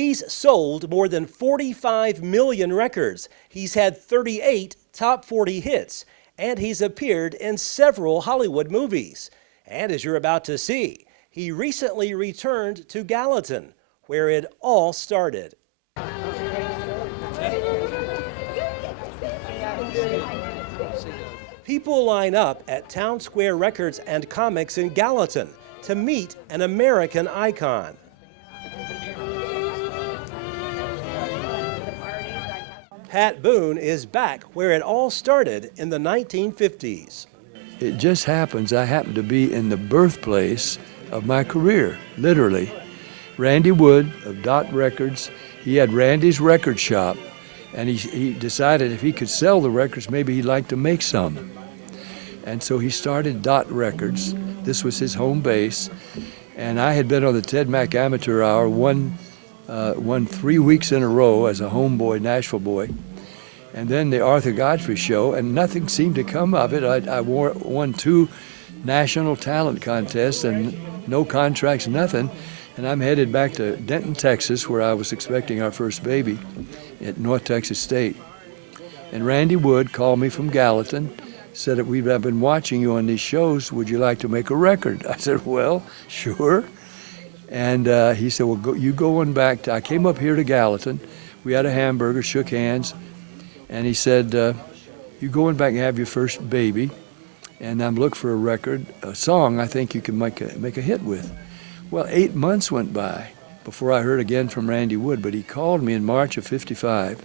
He's sold more than 45 million records. He's had 38 top 40 hits, and he's appeared in several Hollywood movies. And as you're about to see, he recently returned to Gallatin, where it all started. People line up at Town Square Records and Comics in Gallatin to meet an American icon. Pat Boone is back where it all started in the 1950s. It just happens I happen to be in the birthplace of my career, literally. Randy Wood of Dot Records, he had Randy's record shop, and he decided if he could sell the records, maybe he'd like to make some. And so he started Dot Records. This was his home base, and I had been on the Ted Mack Amateur Hour, won 3 weeks in a row as a homeboy, Nashville boy, and then the Arthur Godfrey show, and nothing seemed to come of it. I won 2 national talent contests and no contracts, nothing, and I'm headed back to Denton, Texas, where I was expecting our first baby at North Texas State. And Randy Wood called me from Gallatin, said that I've been watching you on these shows, would you like to make a record? I said, well, sure. And he said, well, you going back to, I came up here to Gallatin, we had a hamburger, shook hands, and he said, you going back and have your first baby, and I'm looking for a record, a song I think you can make a hit with. Well, 8 months went by before I heard again from Randy Wood, but he called me in March of '55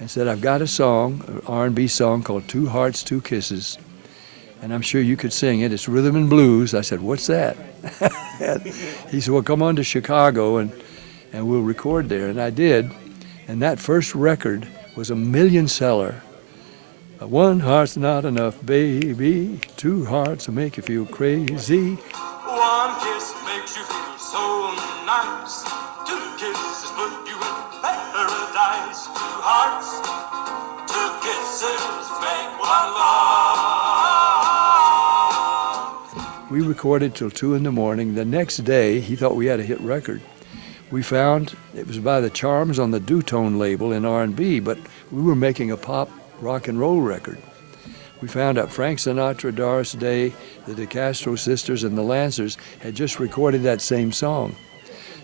and said, I've got a song, an R&B song called Two Hearts, Two Kisses, and I'm sure you could sing it. It's rhythm and blues. I said, what's that? He said, well, come on to Chicago and we'll record there. And I did. And that first record was a million seller. One heart's not enough, baby. Two hearts will make you feel crazy. One kiss makes you feel so nice. Two kisses put you in paradise. Two hearts, two kisses make one love. We recorded till 2 in the morning. The next day, he thought we had a hit record. We found it was by the Charms on the Dutone label in R&B, but we were making a pop rock and roll record. We found out Frank Sinatra, Doris Day, the DeCastro sisters, and the Lancers had just recorded that same song.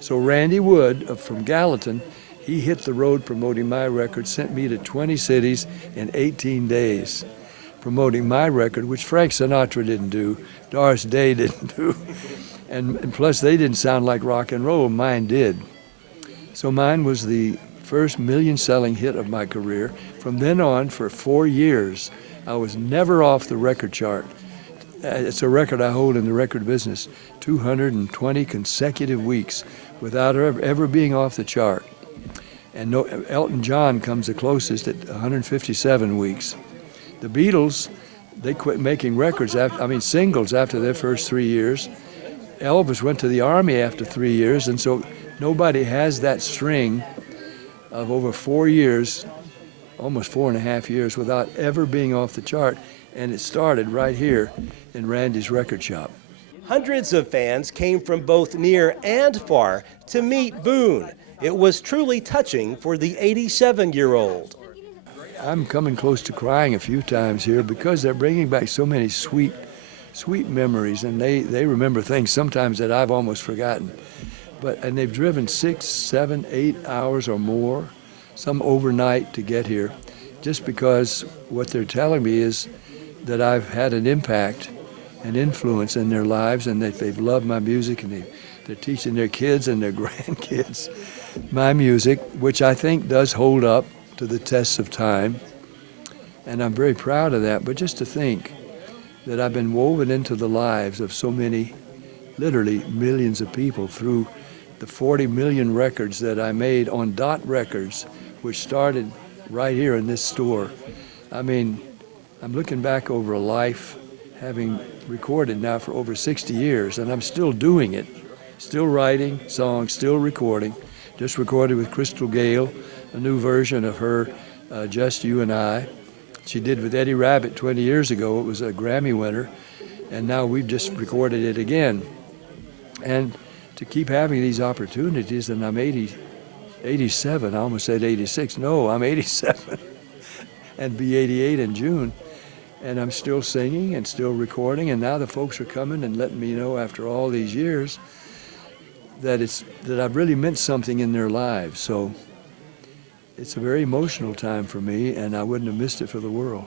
So Randy Wood from Gallatin, he hit the road promoting my record, sent me to 20 cities in 18 days. Promoting my record, which Frank Sinatra didn't do, Doris Day didn't do, and plus they didn't sound like rock and roll, mine did. So mine was the first million-selling hit of my career. From then on, for 4 years, I was never off the record chart. It's a record I hold in the record business, 220 consecutive weeks without ever being off the chart. And Elton John comes the closest at 157 weeks. The Beatles, they quit making records, singles after their first 3 years. Elvis went to the Army after 3 years, and so nobody has that string of over 4 years, almost 4.5 years, without ever being off the chart. And it started right here in Randy's record shop. Hundreds of fans came from both near and far to meet Boone. It was truly touching for the 87-year-old. I'm coming close to crying a few times here because they're bringing back so many sweet memories, and they remember things sometimes that I've almost forgotten. And they've driven 6, 7, 8 hours or more, some overnight to get here, just because what they're telling me is that I've had an impact and influence in their lives, and that they've loved my music, and they're teaching their kids and their grandkids my music, which I think does hold up to the tests of time, and I'm very proud of that. But just to think that I've been woven into the lives of so many, literally millions of people through the 40 million records that I made on Dot Records, which started right here in this store. I mean, I'm looking back over a life, having recorded now for over 60 years, and I'm still doing it, still writing songs, still recording. Just recorded with Crystal Gale, a new version of her Just You and I. She did with Eddie Rabbitt 20 years ago. It was a Grammy winner, and now we've just recorded it again. And to keep having these opportunities, and I'm 80 87, I almost said 86. No, I'm 87 and be 88 in June. And I'm still singing and still recording, and now the folks are coming and letting me know after all these years that I've really meant something in their lives. So it's a very emotional time for me, and I wouldn't have missed it for the world.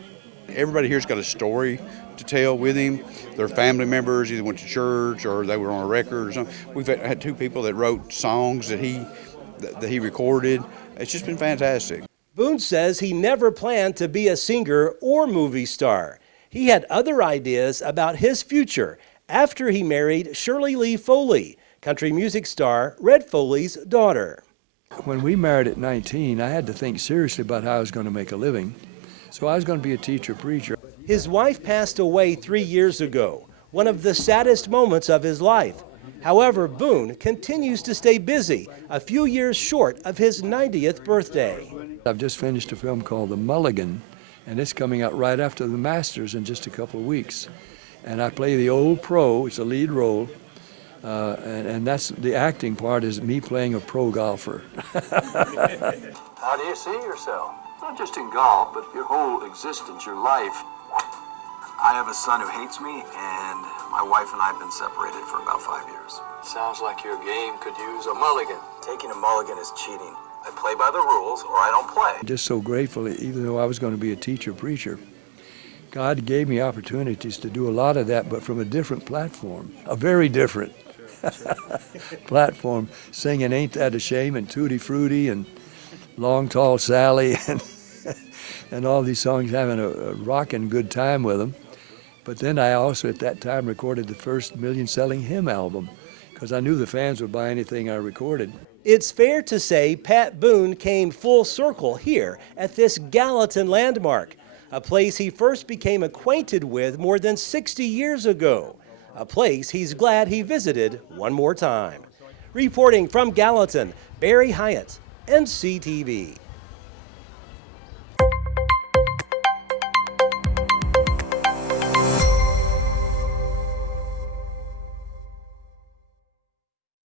Everybody here's got a story to tell with him. Their family members either went to church or they were on a record or something. We've had two people that wrote songs that he recorded. It's just been fantastic. Boone says he never planned to be a singer or movie star. He had other ideas about his future after he married Shirley Lee Foley, country music star Red Foley's daughter. When we married at 19, I had to think seriously about how I was going to make a living. So I was going to be a teacher-preacher. His wife passed away 3 years ago, one of the saddest moments of his life. However, Boone continues to stay busy, a few years short of his 90th birthday. I've just finished a film called The Mulligan, and it's coming out right after The Masters in just a couple of weeks. And I play the old pro, it's a lead role, and that's the acting part is me playing a pro golfer. How do you see yourself? Not just in golf, but your whole existence, your life. I have a son who hates me, and my wife and I have been separated for about 5 years. Sounds like your game could use a mulligan. Taking a mulligan is cheating. I play by the rules, or I don't play. Just so grateful, even though I was going to be a teacher-preacher, God gave me opportunities to do a lot of that, but from a different platform, a very different platform, singing Ain't That a Shame and Tutti Frutti and Long Tall Sally and all these songs, having a rocking good time with them. But then I also at that time recorded the first million-selling hymn album because I knew the fans would buy anything I recorded. It's fair to say Pat Boone came full circle here at this Gallatin landmark, a place he first became acquainted with more than 60 years ago, a place he's glad he visited one more time. Reporting from Gallatin, Barry Hyatt, NCTV.